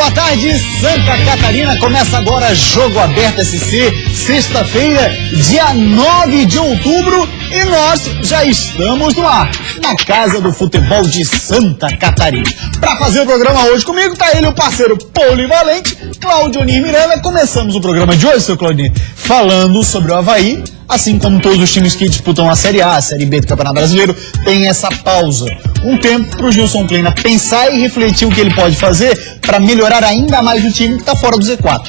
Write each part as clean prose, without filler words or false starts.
boa tarde, Santa Catarina. Começa agora Jogo Aberto SC, sexta-feira, dia 9 de outubro, e nós já estamos no ar, na Casa do Futebol de Santa Catarina. Para fazer o programa hoje comigo, tá ele, o parceiro polivalente, Claudionir Miranda. Começamos o programa de hoje, seu Claudionir, falando sobre o Avaí. Assim como todos os times que disputam a Série A, a Série B do Campeonato Brasileiro, tem essa pausa. Um tempo para o Gilson Kleina pensar e refletir o que ele pode fazer para melhorar ainda mais o time que está fora do Z4.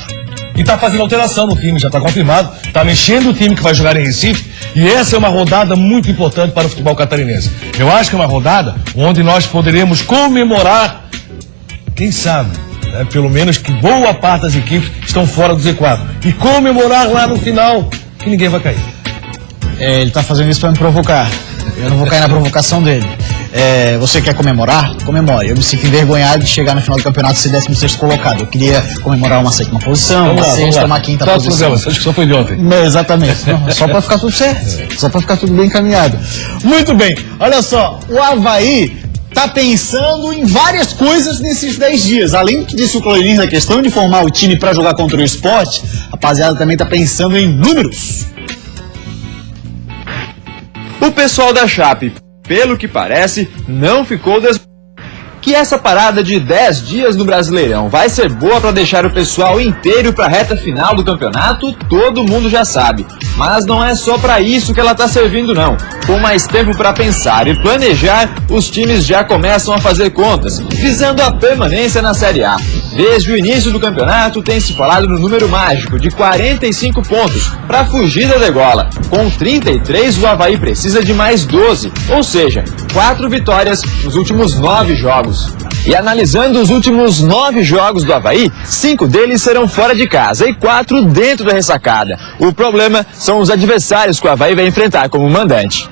E está fazendo alteração no time, já está confirmado, está mexendo o time que vai jogar em Recife, e essa é uma rodada muito importante para o futebol catarinense. Eu acho que é uma rodada onde nós poderemos comemorar, quem sabe, né, pelo menos que boa parte das equipes estão fora do Z4, e comemorar lá no final que ninguém vai cair. Ele tá fazendo isso para me provocar. Eu não vou cair na provocação dele. Você quer comemorar? Comemore. Eu me sinto envergonhado de chegar no final do campeonato e ser 16º colocado. Eu queria comemorar uma 7ª posição, uma 6ª, uma 5ª posição. Acho que só foi de ontem. Exatamente. Não, só para ficar tudo certo. Só para ficar tudo bem encaminhado. Muito bem. Olha só, o Avaí tá pensando em várias coisas nesses 10 dias. Além do que disse o Claudionir na questão de formar o time para jogar contra o Sport, a rapaziada também tá pensando em números. O pessoal da Chape, pelo que parece, não ficou que essa parada de 10 dias no Brasileirão vai ser boa para deixar o pessoal inteiro para a reta final do campeonato, todo mundo já sabe. Mas não é só para isso que ela está servindo não. Com mais tempo para pensar e planejar, os times já começam a fazer contas, visando a permanência na Série A. Desde o início do campeonato tem se falado no número mágico de 45 pontos para fugir da degola. Com 33 o Avaí precisa de mais 12, ou seja, 4 vitórias nos últimos 9 jogos. E analisando os últimos 9 jogos do Avaí, 5 deles serão fora de casa e 4 dentro da ressacada. O problema são os adversários que o Avaí vai enfrentar como mandante.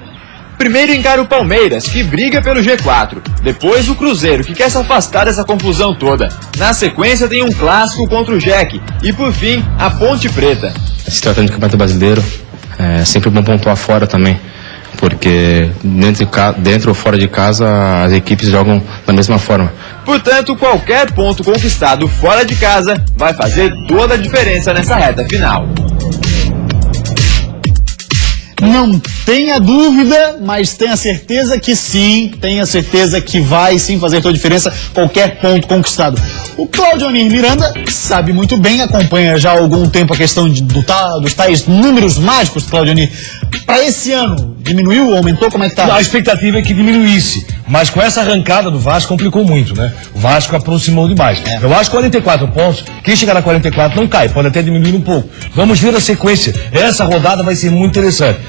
Primeiro encara o Palmeiras, que briga pelo G4. Depois o Cruzeiro, que quer se afastar dessa confusão toda. Na sequência tem um clássico contra o Jack. E por fim, a Ponte Preta. Se tratando de Campeonato Brasileiro, é sempre bom pontuar fora também. Porque dentro ou fora de casa as equipes jogam da mesma forma. Portanto, qualquer ponto conquistado fora de casa vai fazer toda a diferença nessa reta final. Não tenha dúvida, mas tenha certeza que sim, tenha certeza que vai sim fazer toda a diferença qualquer ponto conquistado. O Claudionir Miranda sabe muito bem, acompanha já há algum tempo a questão dos tais números mágicos, Claudionir. Para esse ano, diminuiu, aumentou, como é que tá? A expectativa é que diminuísse, mas com essa arrancada do Vasco complicou muito, né? O Vasco aproximou demais. Eu acho que 44 pontos, quem chegar a 44 não cai, pode até diminuir um pouco. Vamos ver a sequência, essa rodada vai ser muito interessante.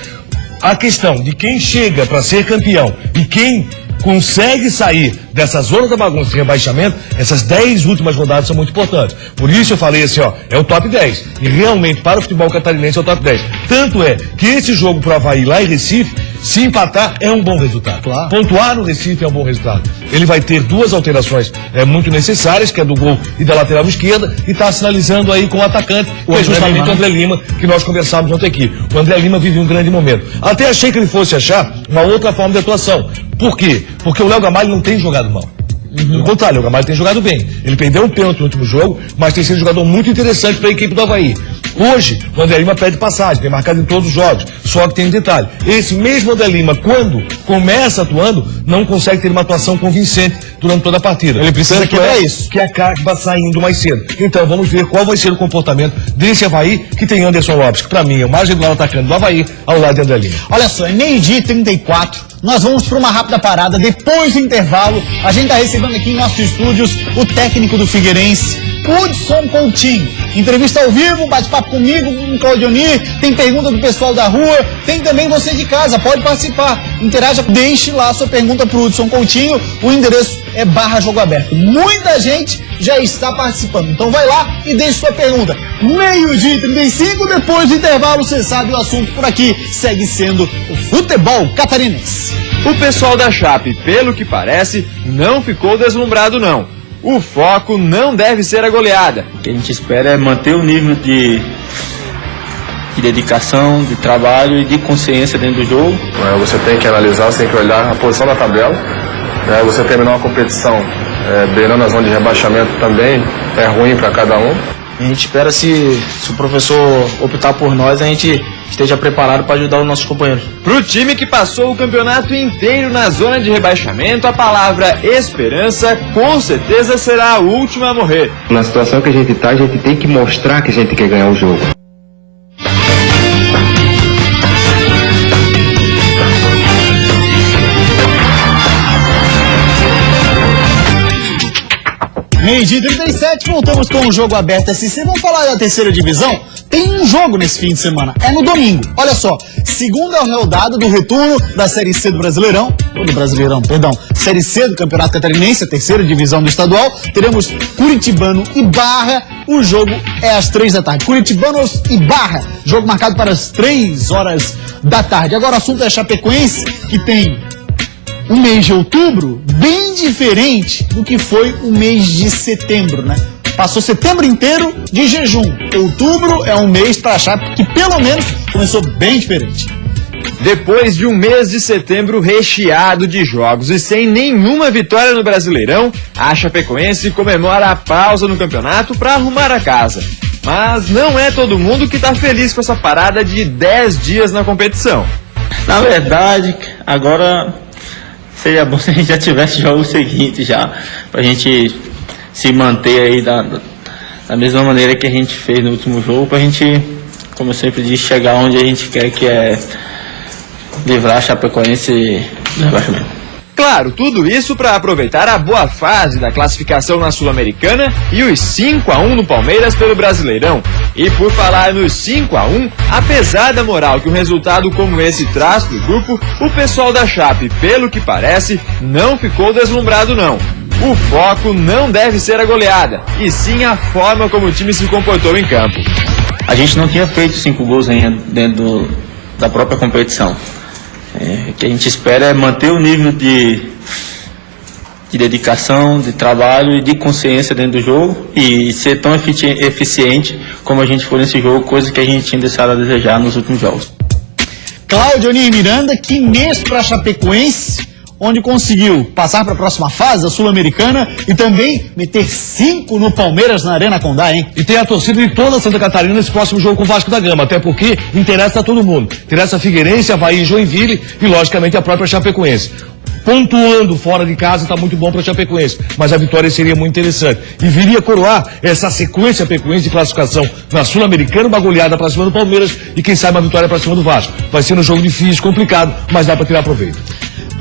A questão de quem chega para ser campeão e quem consegue sair dessa zona da bagunça de rebaixamento, essas 10 últimas rodadas são muito importantes. Por isso eu falei assim, ó, é o top 10. E realmente, para o futebol catarinense é o top 10. Tanto é que esse jogo pro Avaí lá em Recife, se empatar, é um bom resultado. Claro. Pontuar no Recife é um bom resultado. Ele vai ter 2 alterações muito necessárias, que é do gol e da lateral esquerda, e está sinalizando aí com o atacante, que é justamente o André Lima, que nós conversávamos ontem aqui. O André Lima vive um grande momento. Até achei que ele fosse achar uma outra forma de atuação. Por quê? Porque o Léo Gamalho não tem jogado mal. Pelo contrário, o Gamalho tem jogado bem. Ele perdeu um pênalti no último jogo, mas tem sido um jogador muito interessante para a equipe do Avaí. Hoje, o André Lima pede passagem, tem marcado em todos os jogos. Só que tem um detalhe. Esse mesmo André Lima, quando começa atuando, não consegue ter uma atuação convincente durante toda a partida. Ele precisa quebrar isso. Que acaba saindo mais cedo. Então, vamos ver qual vai ser o comportamento desse Avaí, que tem Anderson Lopes, que para mim é o mais regular atacante do Avaí, ao lado de André Lima. Olha só, é 12h34. Nós vamos para uma rápida parada. Depois do intervalo, a gente está recebendo aqui em nossos estúdios o técnico do Figueirense, Hudson Coutinho. Entrevista ao vivo, bate-papo comigo, com o Claudionir, tem pergunta do pessoal da rua, tem também você de casa, pode participar. Interaja, deixe lá a sua pergunta para o Hudson Coutinho, o endereço é /Jogo Aberto. Muita gente já está participando, então vai lá e deixe sua pergunta. 12h35, depois do intervalo, você sabe o assunto por aqui, segue sendo o futebol catarinense. O pessoal da Chape, pelo que parece, não ficou deslumbrado não. O foco não deve ser a goleada. O que a gente espera é manter o nível de dedicação, de trabalho e de consciência dentro do jogo. Você tem que analisar, você tem que olhar a posição da tabela. Você terminar uma competição beirando a zona de rebaixamento também é ruim para cada um. A gente espera se o professor optar por nós, a gente esteja preparado para ajudar os nossos companheiros. Pro time que passou o campeonato inteiro na zona de rebaixamento, a palavra esperança com certeza será a última a morrer. Na situação que a gente tá, a gente tem que mostrar que a gente quer ganhar o jogo. Meio-dia 37, voltamos com o Jogo Aberto SC. Vamos falar da terceira divisão? Tem um jogo nesse fim de semana, é no domingo. Olha só, segunda rodada do retorno da Série C do Brasileirão, Série C do Campeonato Catarinense, a terceira divisão do estadual. Teremos Curitibano e Barra, o jogo é às 3 da tarde. Curitibanos e Barra, jogo marcado para as 3 horas da tarde. Agora o assunto é Chapecoense, que tem o mês de outubro bem diferente do que foi o mês de setembro, né? Passou setembro inteiro de jejum. Outubro é um mês para achar que pelo menos começou bem diferente. Depois de um mês de setembro recheado de jogos e sem nenhuma vitória no Brasileirão, a Chapecoense comemora a pausa no campeonato para arrumar a casa. Mas não é todo mundo que está feliz com essa parada de 10 dias na competição. Na verdade, agora seria bom se a gente já tivesse jogo seguinte já, pra gente se manter aí da mesma maneira que a gente fez no último jogo, pra gente, como eu sempre disse, chegar onde a gente quer, que é livrar a Chapecoense do rebaixamento. Claro, tudo isso para aproveitar a boa fase da classificação na Sul-Americana e os 5-1 no Palmeiras pelo Brasileirão. E por falar nos 5-1, apesar da moral que um resultado como esse traz pro grupo, o pessoal da Chape, pelo que parece, não ficou deslumbrado não. O foco não deve ser a goleada, e sim a forma como o time se comportou em campo. A gente não tinha feito 5 gols ainda dentro da própria competição. O que a gente espera é manter o nível de dedicação, de trabalho e de consciência dentro do jogo e ser tão eficiente como a gente foi nesse jogo, coisa que a gente tinha deixado a desejar nos últimos jogos. Cláudio Onir Miranda, que mês para Chapecoense, onde conseguiu passar para a próxima fase da Sul-Americana e também meter 5 no Palmeiras na Arena Condá, hein? E tem a torcida de toda Santa Catarina nesse próximo jogo com o Vasco da Gama, até porque interessa a todo mundo. Interessa a Figueirense, Avaí, Joinville e, logicamente, a própria Chapecoense. Pontuando fora de casa está muito bom para a Chapecoense, mas a vitória seria muito interessante. E viria coroar essa sequência Chapecoense de classificação na Sul-Americana, uma goleada para cima do Palmeiras e, quem sabe, uma vitória para cima do Vasco. Vai ser um jogo difícil, complicado, mas dá para tirar proveito.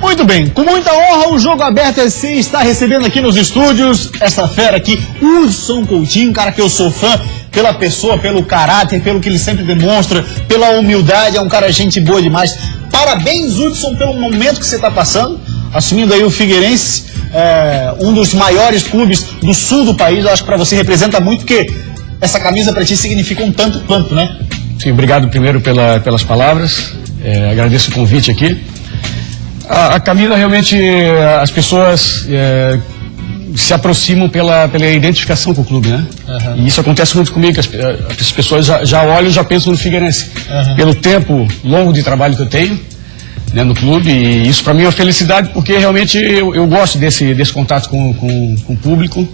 Muito bem, com muita honra o Jogo Aberto SC está recebendo aqui nos estúdios essa fera aqui, Hudson Coutinho, cara que eu sou fã pela pessoa, pelo caráter, pelo que ele sempre demonstra, pela humildade, é um cara gente boa demais. Parabéns, Hudson, pelo momento que você está passando, assumindo aí o Figueirense, um dos maiores clubes do sul do país. Eu acho que para você representa muito, porque essa camisa para ti significa um tanto quanto, né? Sim, obrigado primeiro pelas palavras, agradeço o convite aqui. A camisa realmente, as pessoas se aproximam pela identificação com o clube, né? Uhum. E isso acontece muito comigo, que as pessoas já olham e já pensam no Figueirense. Uhum. Pelo tempo longo de trabalho que eu tenho, né, no clube, e isso para mim é uma felicidade, porque realmente eu gosto desse contato com o público.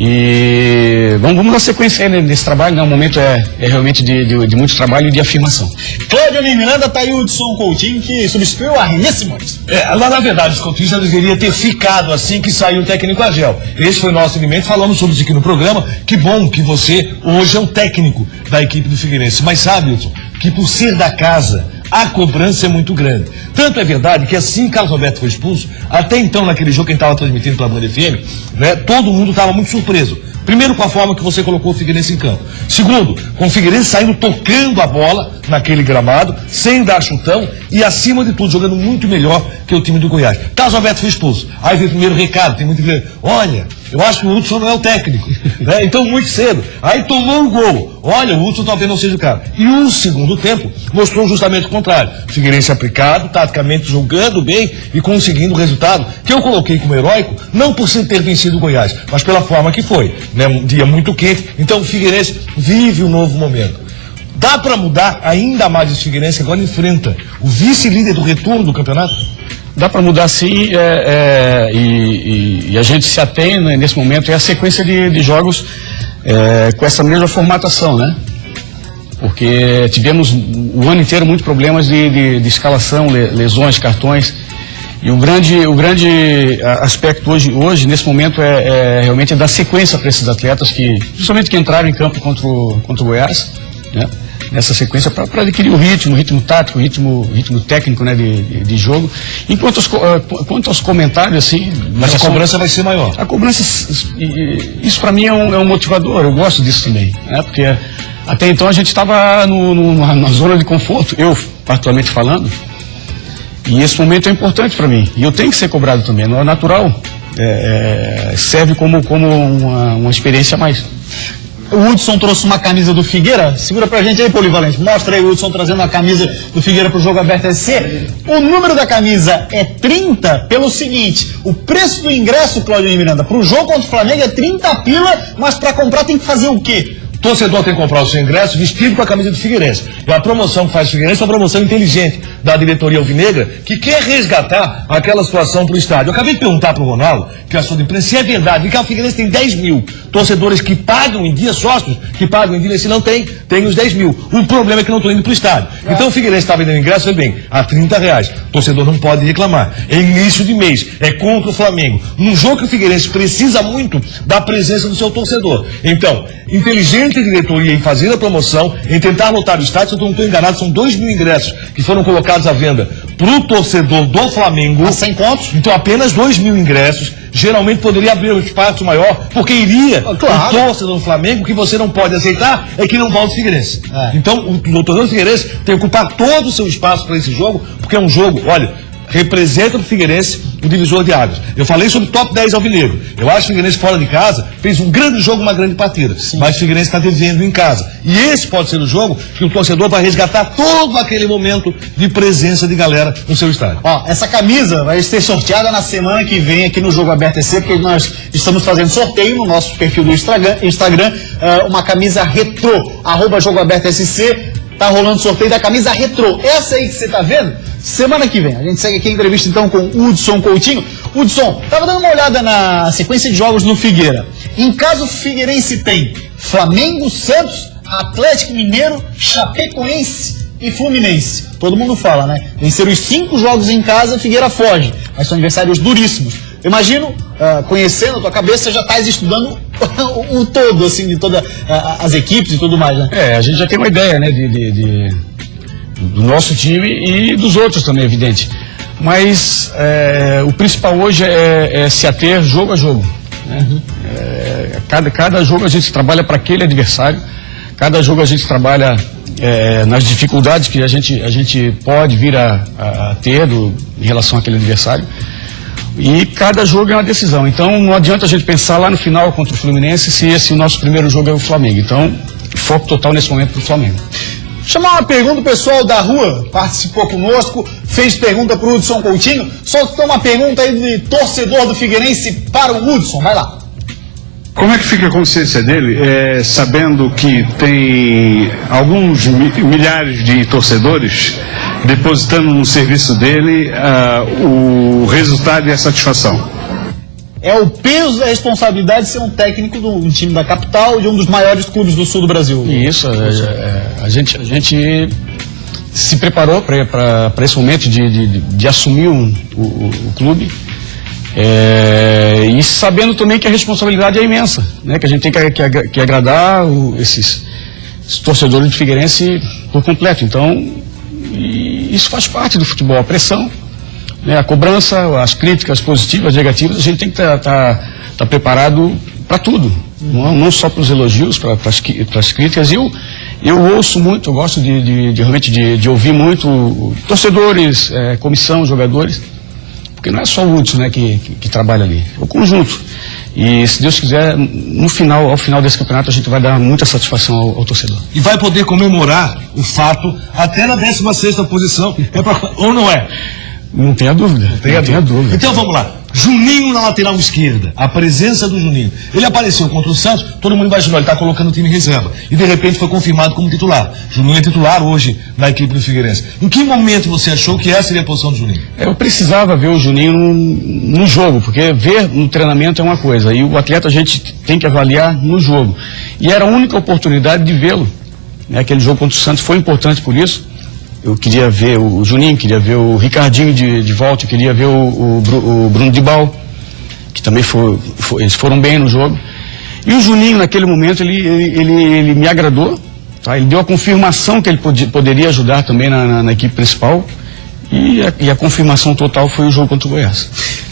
E vamos dar sequência aí nesse trabalho, né? O momento é realmente de muito trabalho e de afirmação. Cláudio Onir Miranda, tá aí o Hudson Coutinho, que substituiu a René Simões. Lá na verdade, o Coutinho já deveria ter ficado assim que saiu o técnico Agel. Esse foi o nosso alimento, falamos sobre isso aqui no programa. Que bom que você hoje é o técnico da equipe do Figueirense. Mas sabe, Hudson, que por ser da casa, a cobrança é muito grande. Tanto é verdade que assim que Carlos Roberto foi expulso, até então naquele jogo que a gente estava transmitindo pela Band FM, né, todo mundo estava muito surpreso. Primeiro, com a forma que você colocou o Figueirense em campo. Segundo, com o Figueirense saindo tocando a bola naquele gramado, sem dar chutão e, acima de tudo, jogando muito melhor que o time do Goiás. Carlos Alberto foi expulso. Aí veio o primeiro recado, tem muito que ver. Olha, eu acho que o Hudson não é o técnico. Né? Então, muito cedo. Aí tomou um gol. Olha, o Hudson talvez não seja o cara. E o segundo tempo mostrou justamente o contrário. Figueirense aplicado, taticamente jogando bem e conseguindo o resultado que eu coloquei como heróico, não por ser ter vencido o Goiás, mas pela forma que foi. Né? Um dia muito quente. Então, o Figueirense vive um novo momento. Dá para mudar ainda mais esse Figueirense que agora enfrenta o vice-líder do retorno do campeonato? Dá para mudar sim, e a gente se atém, né, nesse momento, é a sequência de jogos com essa mesma formatação, né? Porque tivemos o ano inteiro muitos problemas de escalação, lesões, cartões. E o grande aspecto hoje, nesse momento, realmente dar sequência para esses atletas, principalmente que entraram em campo contra o Goiás, né? Nessa sequência, para adquirir o ritmo tático, o ritmo técnico, né, de jogo. Enquanto quanto aos comentários, assim... Mas a cobrança vai ser maior. A cobrança, isso para mim é um motivador, eu gosto disso também, né? Porque até então a gente estava na zona de conforto, eu particularmente falando, e esse momento é importante para mim, e eu tenho que ser cobrado também, não é natural, serve como uma experiência a mais. O Hudson trouxe uma camisa do Figueira. Segura pra gente aí, Polivalente. Mostra aí o Hudson trazendo a camisa do Figueira pro Jogo Aberto SC. O número da camisa é 30 pelo seguinte: o preço do ingresso, Claudio Miranda, pro jogo contra o Flamengo é 30 pila, mas pra comprar tem que fazer o quê? O torcedor tem que comprar o seu ingresso vestido com a camisa do Figueirense. E a promoção que faz o Figueirense é uma promoção inteligente da diretoria alvinegra, que quer resgatar aquela situação para o estádio. Eu acabei de perguntar para o Ronaldo, que é assessor de imprensa, se é verdade que o Figueirense tem 10 mil torcedores que pagam em dia, sócios que pagam em dia, se não tem os 10 mil. O problema é que não estão indo para o estádio. Então o Figueirense está vendendo ingresso, bem, a R$30. O torcedor não pode reclamar. É início de mês, é contra o Flamengo. Num jogo que o Figueirense precisa muito da presença do seu torcedor. Então, inteligente a diretoria em fazer a promoção, em tentar lotar o estádio. Se eu não estou enganado, são 2 mil ingressos que foram colocados à venda para o torcedor do Flamengo. A 100 contos? Então apenas 2 mil ingressos. Geralmente poderia abrir um espaço maior, porque iria o torcedor do Flamengo. O que você não pode aceitar é que não volte o Figueirense. Então o torcedor do Figueirense tem que ocupar todo o seu espaço para esse jogo, porque é um jogo, olha, representa o Figueirense o divisor de águas. Eu falei sobre o top 10 alvinegro. Eu acho que o Figueirense fora de casa fez um grande jogo, uma grande partida. Sim. Mas o Figueirense está devendo em casa. E esse pode ser o jogo que o torcedor vai resgatar todo aquele momento de presença de galera no seu estádio. Ó, essa camisa vai ser sorteada na semana que vem aqui no Jogo Aberto SC, porque nós estamos fazendo sorteio no nosso perfil do Instagram, uma camisa retrô, @Jogo Aberto SC. Tá rolando sorteio da camisa retrô. Essa aí que você tá vendo, semana que vem. A gente segue aqui a entrevista então com o Hudson Coutinho. Hudson, tava dando uma olhada na sequência de jogos no Figueira. Em caso o Figueirense tem Flamengo, Santos, Atlético Mineiro, Chapecoense e Fluminense. Todo mundo fala, né? Venceram os 5 jogos em casa, Figueira foge. Mas são adversários duríssimos. Eu imagino, conhecendo a tua cabeça, você já estás estudando o todo, assim, de todas as equipes e tudo mais, né? A gente já tem uma ideia, né, do nosso time e dos outros também, evidente. Mas o principal hoje é se ater jogo a jogo, né? Cada jogo a gente trabalha para aquele adversário, cada jogo a gente trabalha nas dificuldades que a gente pode vir a ter em relação àquele adversário. E cada jogo é uma decisão. Então não adianta a gente pensar lá no final contra o Fluminense se o nosso primeiro jogo é o Flamengo. Então, foco total nesse momento para o Flamengo. Chamar uma pergunta, o pessoal da rua participou conosco, fez pergunta para o Hudson Coutinho. Soltou uma pergunta aí de torcedor do Figueirense para o Hudson. Vai lá. Como é que fica a consciência dele, sabendo que tem alguns milhares de torcedores depositando no serviço dele o resultado e a satisfação? É o peso da responsabilidade de ser um técnico de um time da capital, de um dos maiores clubes do sul do Brasil. Isso, a gente se preparou para esse momento de assumir o clube. E sabendo também que a responsabilidade é imensa, né? Que a gente tem que agradar esses torcedores de Figueirense por completo. Então, isso faz parte do futebol, a pressão, né? A cobrança, as críticas positivas, negativas, a gente tem que estar preparado para tudo, não só para os elogios, para as críticas. Eu ouço muito, eu gosto realmente de ouvir muito torcedores, comissão, jogadores. Porque não é só o Hudson, né, que trabalha ali, é o conjunto. E se Deus quiser, ao final desse campeonato, a gente vai dar muita satisfação ao torcedor. E vai poder comemorar o fato até na 16ª posição, ou não é? Não tenha dúvida. Não tenha dúvida. Então vamos lá. Juninho na lateral esquerda. A presença do Juninho. Ele apareceu contra o Santos, todo mundo imaginou, ele está colocando o time em reserva. E de repente foi confirmado como titular. Juninho é titular hoje na equipe do Figueirense. Em que momento você achou que essa seria a posição do Juninho? Eu precisava ver o Juninho no jogo, porque ver no treinamento é uma coisa, e o atleta a gente tem que avaliar no jogo. E era a única oportunidade de vê-lo. Aquele jogo contra o Santos foi importante por isso. Eu queria ver o Juninho, queria ver o Ricardinho de volta, eu queria ver o Bruno Dibal, que também eles foram bem no jogo. E o Juninho, naquele momento, ele me agradou, tá? Ele deu a confirmação que ele poderia ajudar também na equipe principal, e a confirmação total foi o jogo contra o Goiás.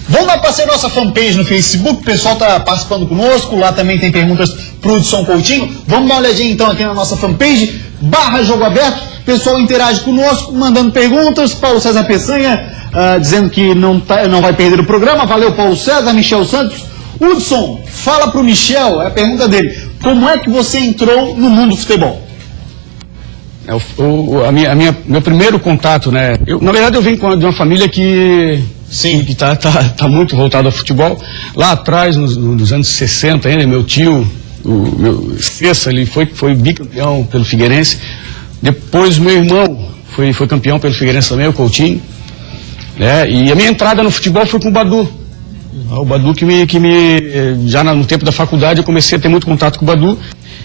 Vamos dar passeio na nossa fanpage no Facebook, o pessoal está participando conosco, lá também tem perguntas pro Hudson Coutinho. Vamos dar uma olhadinha então aqui na nossa fanpage, /Jogo Aberto, o pessoal interage conosco, mandando perguntas. Paulo César Peçanha dizendo que não vai perder o programa, valeu Paulo César. Michel Santos, Hudson, fala pro Michel, é a pergunta dele, como é que você entrou no mundo do futebol? Meu primeiro contato, né? Na verdade eu venho de uma família que tá muito voltada ao futebol. Lá atrás, nos anos 60 ainda, meu tio, o meu Cessa, ele foi bicampeão pelo Figueirense. Depois meu irmão foi campeão pelo Figueirense também, o Coutinho. Né? E a minha entrada no futebol foi com o Badu. O Badu já no tempo da faculdade eu comecei a ter muito contato com o Badu.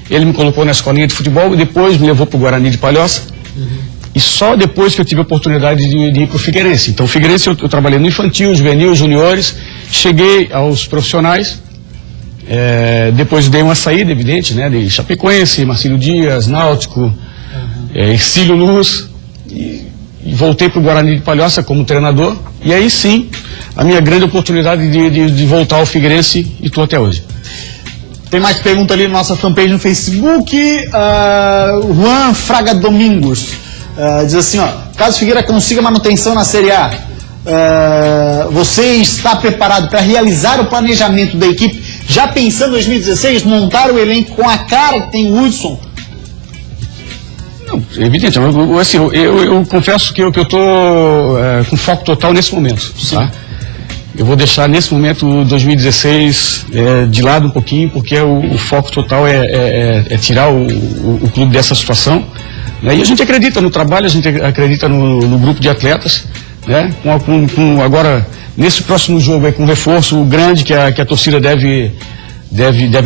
Ele me colocou na escolinha de futebol e depois me levou para o Guarani de Palhoça. E só depois que eu tive a oportunidade de ir para o Figueirense. Então, o Figueirense eu trabalhei no infantil, juvenil, juniores, cheguei aos profissionais. Depois dei uma saída, evidente, né? De Chapecoense, Marcílio Dias, Náutico, Ercílio Luz. E voltei para o Guarani de Palhoça como treinador. E aí sim, a minha grande oportunidade de voltar ao Figueirense, e estou até hoje. Tem mais pergunta ali na nossa fanpage no Facebook. Juan Fraga Domingos diz assim, ó, caso Figueira consiga manutenção na Série A, você está preparado para realizar o planejamento da equipe, já pensando em 2016, montar o elenco com a cara que tem o Hudson? Não, é evidente, eu confesso que eu estou com foco total nesse momento, tá? Eu vou deixar nesse momento 2016 de lado um pouquinho, porque o foco total é tirar o clube dessa situação. Né? E a gente acredita no trabalho, a gente acredita no grupo de atletas. Né? Agora, nesse próximo jogo, com um reforço grande que a torcida deve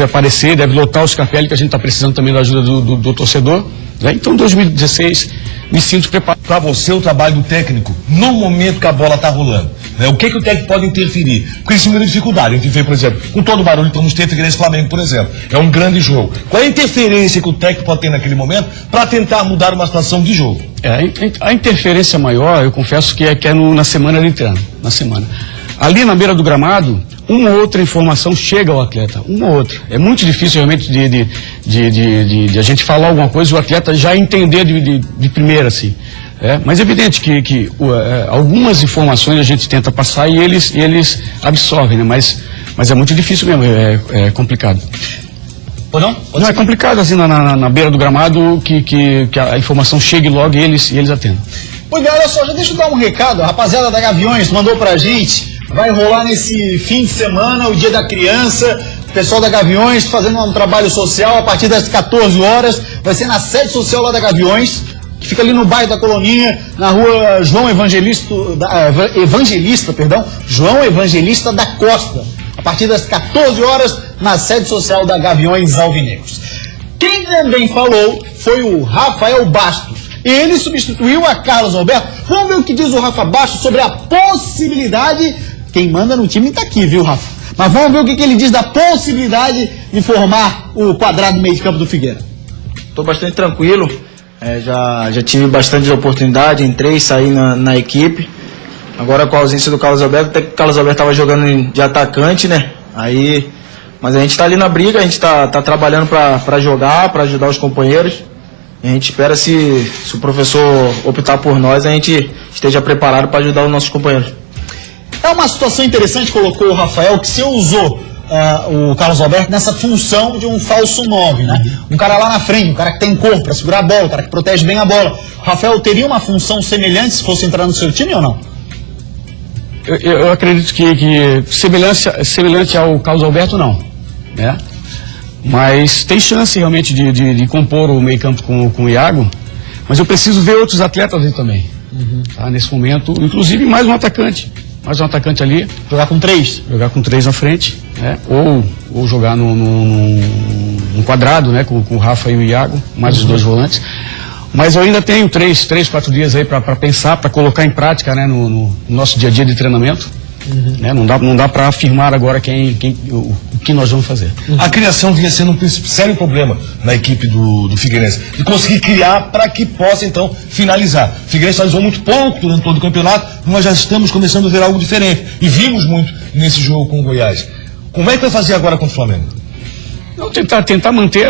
aparecer, deve lotar o Scarpelli, que a gente está precisando também da ajuda do torcedor. Né? Então, 2016, me sinto preparado. Para você, o trabalho do técnico, no momento que a bola está rolando, né? O que o técnico pode interferir? Porque isso é uma dificuldade. A gente vê, por exemplo, com todo o barulho que vamos ter Figueirense e Flamengo, por exemplo. É um grande jogo. Qual é a interferência que o técnico pode ter naquele momento para tentar mudar uma situação de jogo? A interferência maior, eu confesso que é na semana de treino, na semana. Ali na beira do gramado, uma ou outra informação chega ao atleta, uma ou outra. É muito difícil realmente de a gente falar alguma coisa e o atleta já entender de primeira, assim. Mas é evidente que algumas informações a gente tenta passar e eles absorvem, né? Mas é muito difícil mesmo, é complicado. Ou não? Não, é complicado assim na beira do gramado que a informação chegue logo e eles atendam. Pois bem, olha só, já deixa eu dar um recado, a rapaziada da Gaviões mandou pra gente, vai rolar nesse fim de semana, o Dia da Criança, o pessoal da Gaviões fazendo um trabalho social a partir das 14 horas, vai ser na sede social lá da Gaviões, que fica ali no bairro da Coloninha, na rua João Evangelista da Costa, a partir das 14 horas, na sede social da Gaviões Alvinegros. Quem também falou foi o Rafael Bastos. Ele substituiu a Carlos Alberto. Vamos ver o que diz o Rafa Bastos sobre a possibilidade. Quem manda no time está aqui, viu, Rafa? Mas vamos ver o que ele diz da possibilidade de formar o quadrado meio de campo do Figueira. Estou bastante tranquilo. Já tive bastante oportunidade, entrei e saí na equipe. Agora com a ausência do Carlos Alberto, até que o Carlos Alberto estava jogando de atacante, né? Mas a gente está ali na briga, a gente está trabalhando para jogar, para ajudar os companheiros. A gente espera, se o professor optar por nós, a gente esteja preparado para ajudar os nossos companheiros. É uma situação interessante, colocou o Rafael, que você usou o Carlos Alberto nessa função de um falso 9, né? Um cara lá na frente, um cara que tem corpo para segurar a bola, um cara que protege bem a bola. O Rafael teria uma função semelhante se fosse entrar no seu time ou não? Eu acredito que semelhante ao Carlos Alberto, não, né? Mas tem chance realmente de compor o meio campo com o Iago, mas eu preciso ver outros atletas ali também, tá? Nesse momento, inclusive mais um atacante ali. Jogar com 3? Jogar com 3 na frente, né? Ou jogar num quadrado, né? Com o Rafa e o Iago, mais os 2 volantes. Mas eu ainda tenho 4 dias aí para pensar, para colocar em prática, né? No nosso dia a dia de treinamento. Né? Não dá para afirmar agora o que nós vamos fazer. A criação vinha sendo um sério problema na equipe do Figueirense. De conseguir criar para que possa, então, finalizar. O Figueirense finalizou muito pouco durante todo o campeonato, nós já estamos começando a ver algo diferente. E vimos muito nesse jogo com o Goiás. Como é que vai fazer agora contra o Flamengo? Não, tentar manter,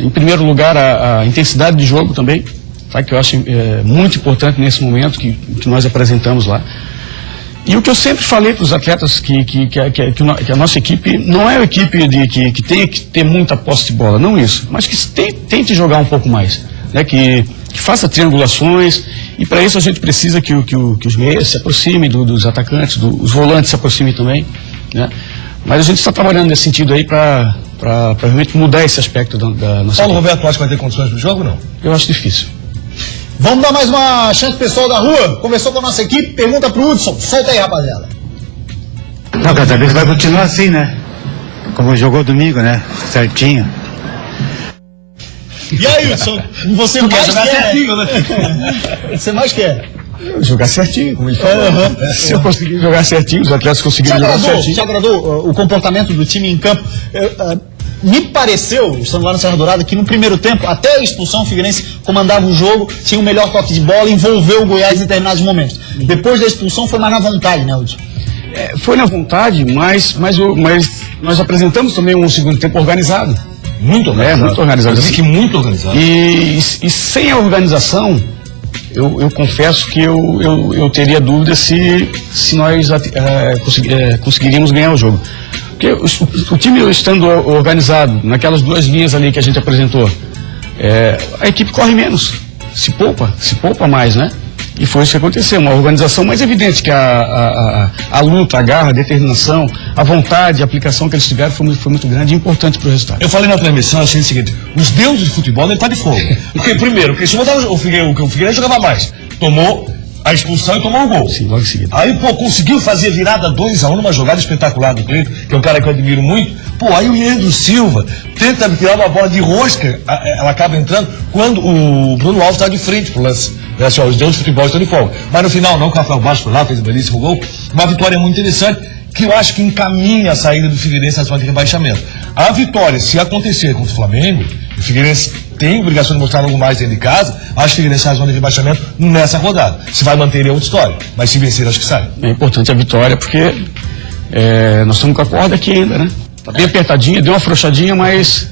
em primeiro lugar, a intensidade de jogo também, tá? Que eu acho muito importante nesse momento que nós apresentamos lá. E o que eu sempre falei para os atletas, que a nossa equipe não é uma equipe que tenha que ter muita posse de bola, não isso, mas que tente jogar um pouco mais, né? Que faça triangulações, e para isso a gente precisa que os meias se aproximem dos atacantes, os volantes se aproximem também, né? Mas a gente está trabalhando nesse sentido aí para realmente mudar esse aspecto da nossa Paulo equipe. Roberto acha que vai ter condições para o jogo ou não? Eu acho difícil. Vamos dar mais uma chance pro pessoal da rua? Conversou com a nossa equipe, pergunta pro Hudson. Solta aí, rapaziada. Não, cada vez vai continuar assim, né? Como jogou domingo, né? Certinho. E aí, Hudson? Você mais jogar quer? certinho, né? Você mais quer? Jogar certinho, como ele falou. Se eu conseguir jogar certinho, os atletas conseguirem jogar certinho. Te agradou o comportamento do time em campo? Me pareceu, estando lá no Serra Dourada, que no primeiro tempo, até a expulsão, o Figueirense comandava o jogo, tinha o melhor toque de bola, envolveu o Goiás em determinados momentos. Depois da expulsão foi mais na vontade, né, Hudson? Foi na vontade, mas nós apresentamos também um segundo tempo organizado. Muito organizado. Muito organizado. Eu que muito organizado. E sem a organização, eu confesso que eu teria dúvida se nós conseguiríamos ganhar o jogo. Porque o time estando organizado, naquelas 2 linhas ali que a gente apresentou, a equipe corre menos, se poupa mais, né? E foi isso que aconteceu, uma organização mais evidente, que a luta, a garra, a determinação, a vontade, a aplicação que eles tiveram foi muito grande e importante para o resultado. Eu falei na transmissão, achei o seguinte, os deuses de futebol devem estar de fogo. Porque, primeiro, porque se o Figueirense jogava mais, tomou a expulsão e tomou o gol. Sim, logo em seguida. Aí, conseguiu fazer virada 2-1 numa jogada espetacular do Cleiton, que é um cara que eu admiro muito. Aí o Leandro Silva tenta tirar uma bola de rosca, ela acaba entrando, quando o Bruno Alves está de frente pro lance. Os deuses de futebol estão de folga. Mas no final não, o Rafael Baixo foi lá, fez um belíssimo gol. Uma vitória muito interessante, que eu acho que encaminha a saída do Figueirense na zona de rebaixamento. A vitória, se acontecer contra o Flamengo, o Figueirense tem obrigação de mostrar algo mais dentro de casa, acho que o Figueirense sai na zona de rebaixamento nessa rodada. Se vai manter é outra história, mas se vencer acho que sai. É importante a vitória porque nós estamos com a corda aqui ainda, né? Tá bem apertadinha, deu uma afrouxadinha, mas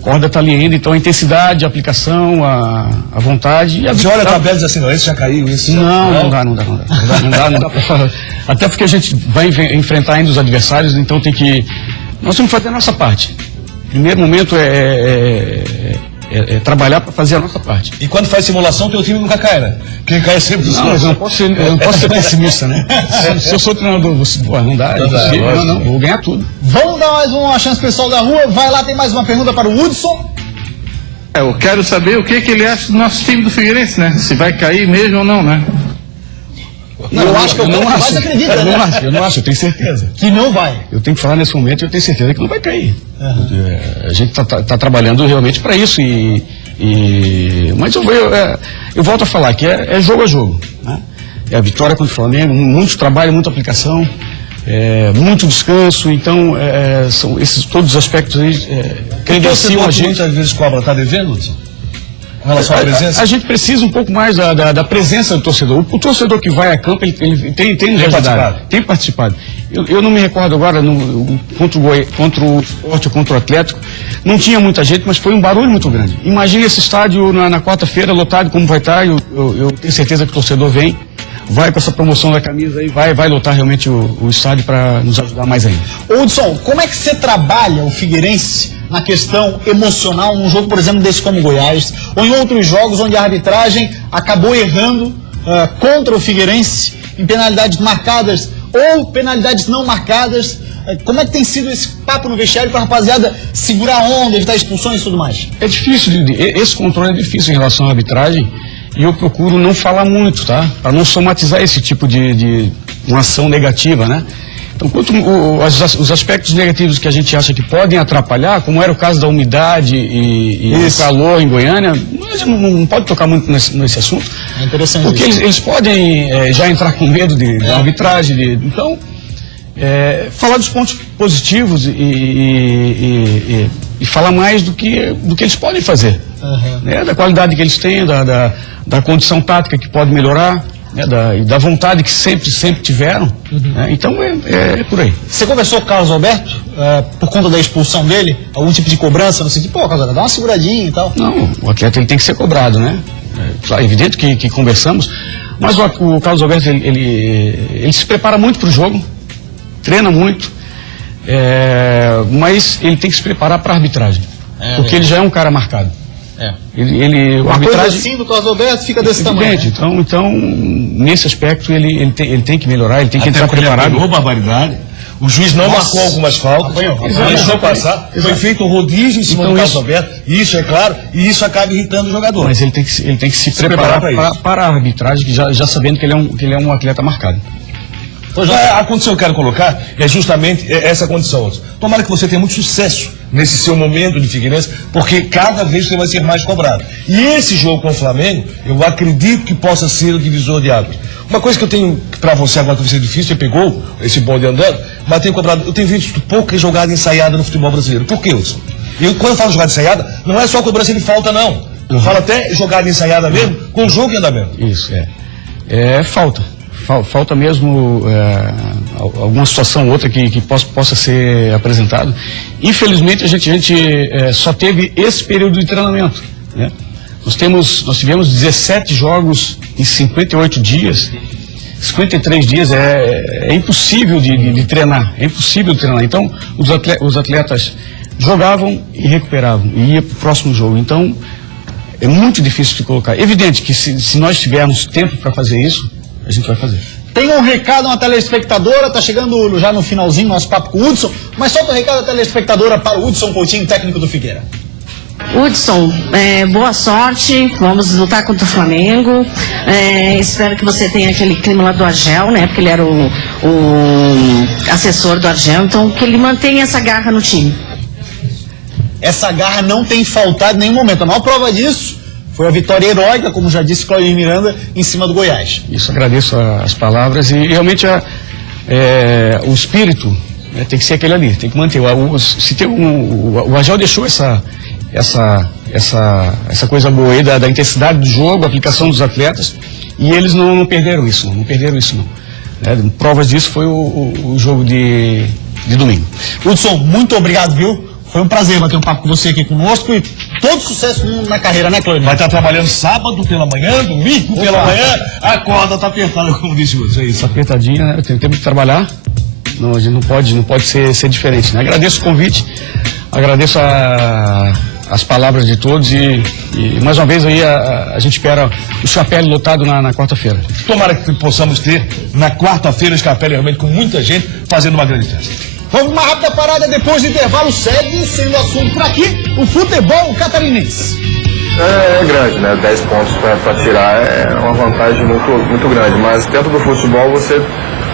a corda está ali ainda, então a intensidade, a aplicação, a vontade e a Você olha a tabela e diz assim, não, esse já caiu, esse não dá. Não dá pra... Até porque a gente vai enfrentar ainda os adversários, então nós temos que fazer a nossa parte. Primeiro momento é trabalhar para fazer a nossa parte. E quando faz simulação, teu time nunca cai, né? Quem cai é sempre o Não, eu não posso ser pessimista, né? Se eu sou treinador, não dá. Não, vou ganhar tudo. Vamos dar mais uma chance pro pessoal da rua. Vai lá, tem mais uma pergunta para o Hudson. Eu quero saber o que ele acha do nosso time do Figueirense, né? Se vai cair mesmo ou não, né? Eu acho que eu mais acredita, né? Eu não acho, eu tenho certeza. Que não vai. Eu tenho que falar nesse momento e eu tenho certeza que não vai cair. A gente tá trabalhando realmente para isso mas eu volto a falar que é jogo a jogo, né? É a vitória contra o Flamengo, muito trabalho, muita aplicação, muito descanso, então são esses todos os aspectos aí credenciam a gente. Muitas vezes cobra, tá devendo, Hudson? Com relação à presença? A gente precisa um pouco mais da presença do torcedor. O torcedor que vai a campo, ele tem nos ajudado, tem participado. Eu não me recordo agora, contra o Sport ou contra o Atlético, não tinha muita gente, mas foi um barulho muito grande. Imagina esse estádio na quarta-feira lotado, como vai estar, eu tenho certeza que o torcedor vai com essa promoção da camisa aí, vai lotar realmente o estádio para nos ajudar mais ainda. Hudson, como é que você trabalha o Figueirense na questão emocional, num jogo, por exemplo, desse como Goiás, ou em outros jogos onde a arbitragem acabou errando contra o Figueirense em penalidades marcadas ou penalidades não marcadas. Como é que tem sido esse papo no vestiário para a rapaziada segurar a onda, evitar expulsões e tudo mais? É difícil, esse controle é difícil em relação à arbitragem e eu procuro não falar muito, tá? Para não somatizar esse tipo de uma ação negativa, né? Então, quanto os aspectos negativos que a gente acha que podem atrapalhar, como era o caso da umidade e o calor em Goiânia, mas não pode tocar muito nesse assunto. É interessante. Porque eles podem já entrar com medo da arbitragem. Então, falar dos pontos positivos e falar mais do que eles podem fazer. Né? Da qualidade que eles têm, da condição tática que pode melhorar. E da vontade que sempre tiveram. Né? Então é por aí. Você conversou com o Carlos Alberto por conta da expulsão dele? Algum tipo de cobrança? No sentido, Carlos Alberto, dá uma seguradinha e tal. Não, o atleta ele tem que ser cobrado, né? É evidente que conversamos, mas o Carlos Alberto ele se prepara muito para o jogo, treina muito, mas ele tem que se preparar para a arbitragem, porque ele já é um cara marcado. O arbitragem coisa assim do Carlos Alberto fica desse tamanho. Então, nesse aspecto, ele tem que melhorar, ele tem que entrar preparado. Ele barbaridade. O juiz não marcou algumas faltas, deixou passar, foi feito um rodízio em cima do Carlos Alberto, e isso é claro, e isso acaba irritando o jogador. Mas ele tem que se preparar para a arbitragem, já sabendo que ele é um atleta marcado. A condição que eu quero colocar é justamente essa condição. Tomara que você tenha muito sucesso nesse seu momento de Figueirense, porque cada vez você vai ser mais cobrado. E esse jogo com o Flamengo, eu acredito que possa ser o divisor de águas. Uma coisa que eu tenho para você agora, que vai ser difícil, você pegou esse bonde andando, mas eu tenho visto pouca jogada ensaiada no futebol brasileiro. Por que, Wilson? E quando eu falo jogada ensaiada, não é só cobrança de falta, não. Eu falo até jogada ensaiada mesmo, com o jogo em andamento. Isso, falta. Falta mesmo alguma situação ou outra que possa ser apresentado. Infelizmente, a gente só teve esse período de treinamento. Né? Nós tivemos 17 jogos em 58 dias. 53 dias é impossível de treinar. É impossível de treinar. Então, os atletas jogavam e recuperavam. E ia para o próximo jogo. Então, é muito difícil de colocar. Evidente que se nós tivermos tempo para fazer isso, a gente vai fazer. Tem um recado, uma telespectadora, tá chegando já no finalzinho nosso papo com o Hudson, mas solta um recado da telespectadora para o Hudson Coutinho, técnico do Figueira. Hudson, boa sorte, vamos lutar contra o Flamengo, espero que você tenha aquele clima lá do Argel, né, porque ele era o assessor do Argel, então que ele mantenha essa garra no time. Essa garra não tem faltado em nenhum momento, a maior prova disso foi a vitória heróica, como já disse Claudinei Miranda, em cima do Goiás. Isso, agradeço as palavras e realmente o espírito tem que ser aquele ali, tem que manter. O Argel deixou essa coisa boa aí da intensidade do jogo, a aplicação dos atletas, e eles não perderam isso, não. Provas disso foi o jogo de domingo. Hudson, muito obrigado, viu? Foi um prazer bater um papo com você aqui conosco e todo sucesso na carreira, né, Cláudio? Vai estar trabalhando sábado pela manhã, domingo pela manhã, a corda está apertada, como disse você. Está apertadinha, né? Tem tempo de trabalhar, não, a gente não pode ser diferente, né? Agradeço o convite, agradeço as palavras de todos e mais uma vez aí a gente espera o Scapelli lotado na quarta-feira. Tomara que possamos ter na quarta-feira o Scapelli realmente com muita gente fazendo uma grande festa. Vamos uma rápida parada, depois do intervalo segue sendo assunto por aqui, o futebol catarinense. É grande, né? 10 pontos para tirar é uma vantagem muito grande, mas dentro do futebol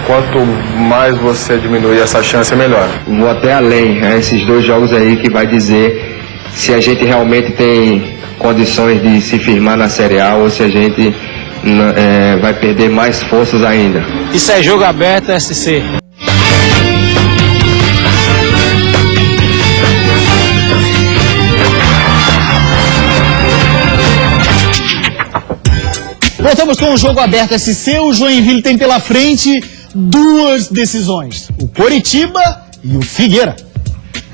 quanto mais você diminuir essa chance, é melhor. Vou até além, esses 2 jogos aí que vai dizer se a gente realmente tem condições de se firmar na Série A ou se a gente vai perder mais forças ainda. Isso é jogo aberto, SC. Voltamos com o jogo aberto SC. O Joinville tem pela frente 2 decisões: o Coritiba e o Figueira.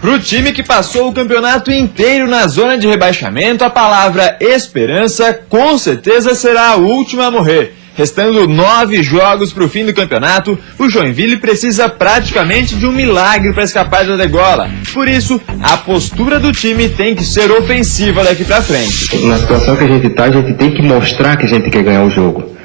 Pro time que passou o campeonato inteiro na zona de rebaixamento, a palavra esperança com certeza será a última a morrer. Restando 9 jogos para o fim do campeonato, o Joinville precisa praticamente de um milagre para escapar da degola. Por isso, a postura do time tem que ser ofensiva daqui para frente. Na situação que a gente está, a gente tem que mostrar que a gente quer ganhar o jogo.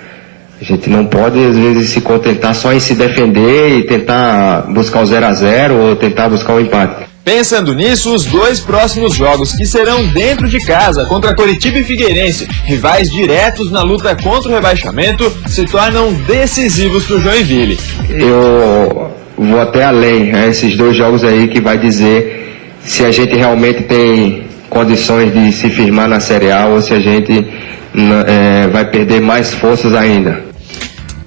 A gente não pode, às vezes, se contentar só em se defender e tentar buscar o 0 a 0 ou tentar buscar o empate. Pensando nisso, os 2 próximos jogos, que serão dentro de casa, contra Coritiba e Figueirense, rivais diretos na luta contra o rebaixamento, se tornam decisivos para o Joinville. Eu vou até além, esses 2 jogos aí que vai dizer se a gente realmente tem condições de se firmar na Série A ou se a gente vai perder mais forças ainda.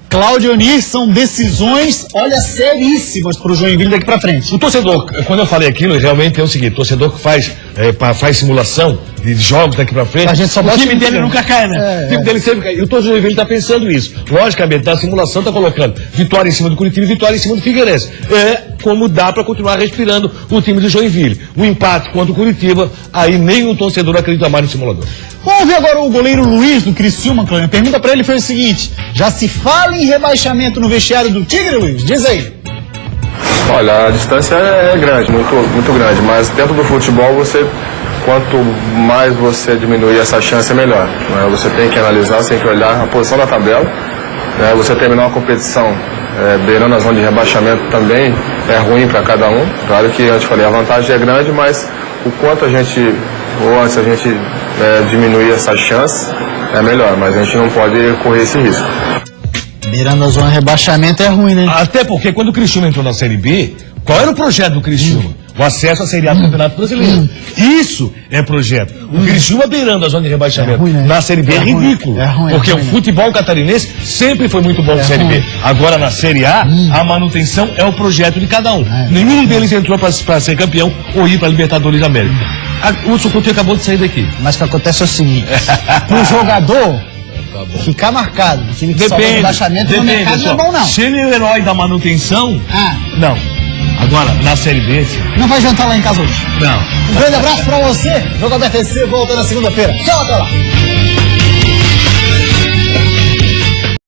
Cláudio Onir, são decisões, olha, seríssimas para o Joinville daqui para frente. O torcedor, quando eu falei aquilo, realmente é o seguinte: o torcedor que faz simulação de jogos daqui pra frente, a gente só o time dele nunca cai, né? O time dele sempre cai. E o torcedor do Joinville tá pensando isso. Logicamente, na simulação tá colocando vitória em cima do Curitiba e vitória em cima do Figueirense. É como dá para continuar respirando o time do Joinville. O empate contra o Curitiba, aí nenhum torcedor acredita mais no simulador. Vamos ver agora o goleiro Luiz do Criciúma, Cláudio. A pergunta para ele foi o seguinte: já se fala em rebaixamento no vestiário do Tigre, Luiz? Diz aí. Olha, a distância é grande, muito grande, mas dentro do futebol quanto mais você diminuir essa chance, é melhor. Né? Você tem que analisar, você tem que olhar a posição da tabela. Né? Você terminar uma competição beirando a zona de rebaixamento também é ruim para cada um. Claro que, eu te falei, a vantagem é grande, mas o quanto a gente diminuir essa chance, é melhor. Mas a gente não pode correr esse risco. Beirando a zona de rebaixamento é ruim, né? Até porque quando o Criciúma entrou na Série B, qual era o projeto do Criciúma? O acesso à Série A do Campeonato Brasileiro. Isso é projeto. O Criciúma beirando a zona de rebaixamento na Série B é ridículo. Porque o futebol catarinense sempre foi muito bom na Série B. Agora na Série A, a manutenção é o projeto de cada um. Nenhum deles entrou para ser campeão ou ir para a Libertadores da América. O Sucuti acabou de sair daqui. Mas o que acontece é o seguinte: pro jogador ficar marcado, o time que só vai rebaixamento no mercado não é bom, não. Se ele é o herói da manutenção, não. Agora, na Série B, não vai jantar lá em casa hoje. Não. Um grande abraço pra você. Jogo Aberto SC volta na segunda-feira. Tchau, até lá.